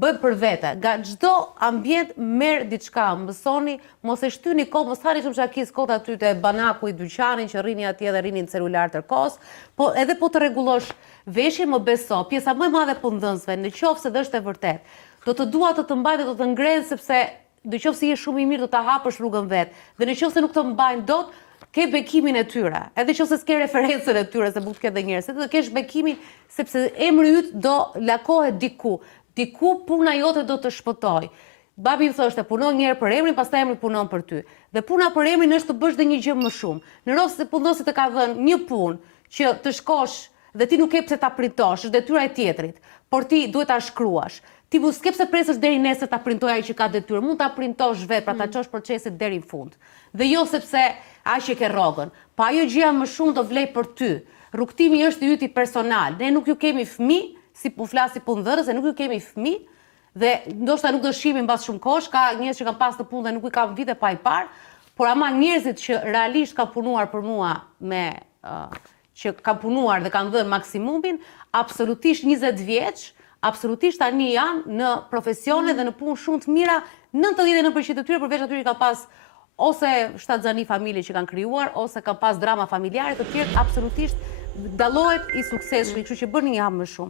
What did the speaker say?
bëjmë për vete. Nga çdo ambient merr diçka, mësoni, mos e shtyni kohë, mos harri shumë shakis kot aty te banaku i dyqanin që rrini atje dhe rrini në celular tërkohës, po edhe po të rregullosh veshjen, më beso, pjesa më e madhe e punëdhënësve, nëse është e vërtet, do të dua të mbajnë, do të ngrenë sepse nëse je shumë i mirë do ta hapësh rrugën vet. Dhe nëse nuk të mbajnë dot, ke bekimin e tyre. Edhe nëse s'ke referencën e tyre, se mund të ketë njerëz, se do kesh bekimin sepse emri yt do lakohet diku. Diku puna jote do të shpëtoj. Babi më thoshte, punon një herë për emrin, pastaj emri punon për ty. Dhe puna për emrin është të bësh dhe një gjë më shumë. Nëse se pundosi të ka dhënë një punë që të shkosh dhe ti nuk ke pse ta printosh, është detyra e tjetrit, por ti duhet ta shkruash. Ti mos ke pse presësh deri nesër ta printoj ai që ka detyrë, mund ta printosh vetë, pra ta çosh procesin deri në fund. Dhe jo sepse aq e ke rrogën, po ajo gjëja më shumë do vlej për ty. Rrugtimi është i yti personal. Ne nuk ju kemi fëmijë, si po flas si punëdhënës, nuk ju kemi fëmijë dhe ndoshta nuk do shihemi mbas shumë kohësh, ka njerëz që kanë pas të punë dhe nuk i kanë vite pa i parë, por ama njerëzit që realisht kanë punuar për mua që kanë punuar dhe kanë dhënë maksimumin, absolutisht 20 vjeç, absolutisht tani janë në profesione dhe në punë shumë të mira, 99% të tyre përveç atyre që kanë pas ose shtatzani familje që kanë krijuar, ose kanë pas drama familjare, të tjerë absolutisht dallohet i suksesshëm, kështu që bëni një hap më shumë.